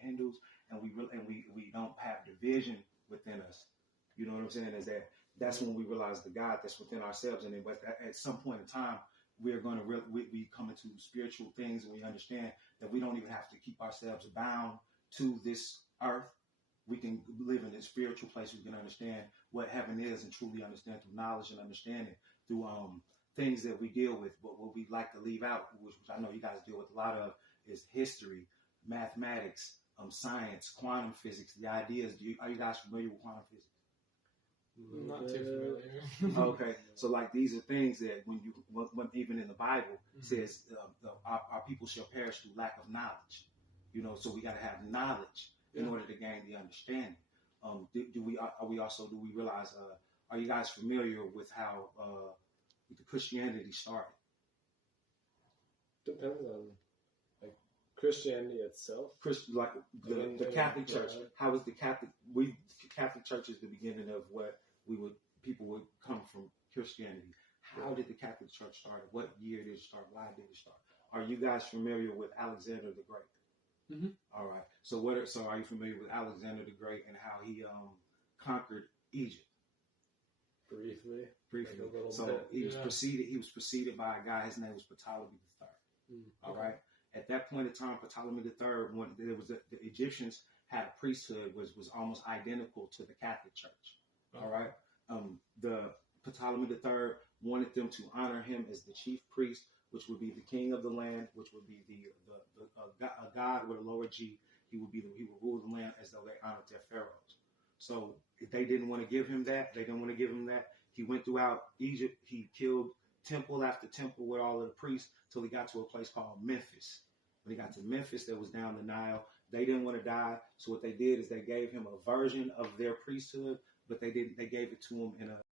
the Hindus, and we don't have division within us. You know what I'm saying? Is that's when we realize the God that's within ourselves, and then but at some point in time, we're going to we come into spiritual things, and we understand that we don't even have to keep ourselves bound to this earth. We can live in this spiritual place. We can understand what heaven is and truly understand through knowledge and understanding through things that we deal with. But what we like to leave out, which I know you guys deal with a lot of, is history, mathematics, science, quantum physics, the ideas. Are you guys familiar with quantum physics? Not too familiar. Okay, so like these are things that when even in the Bible says our people shall perish through lack of knowledge. You know, so we got to have knowledge in order to gain the understanding. Do we realize? Are you guys familiar with how the Christianity started? Depends on like Christianity itself. Like the Catholic Church. How was the Catholic? Catholic Church is the beginning of what people would come from Christianity. How did the Catholic Church start? What year did it start? Why did it start? Are you guys familiar with Alexander the Great? Mm-hmm. All right. So are you familiar with Alexander the Great and how he conquered Egypt? Briefly. Like so bit. He was preceded by a guy. His name was Ptolemy III. All right. At that point in time, Ptolemy III, when there was the Egyptians had a priesthood was almost identical to the Catholic Church. All right. The Ptolemy III wanted them to honor him as the chief priest, which would be the king of the land, which would be a god with a lower G. He would rule the land as though they honored their pharaohs. So if they didn't want to give him that, he went throughout Egypt. He killed temple after temple with all of the priests till he got to a place called Memphis. When he got to Memphis, that was down the Nile. They didn't want to die, so what they did is they gave him a version of their priesthood, but they gave it to him in a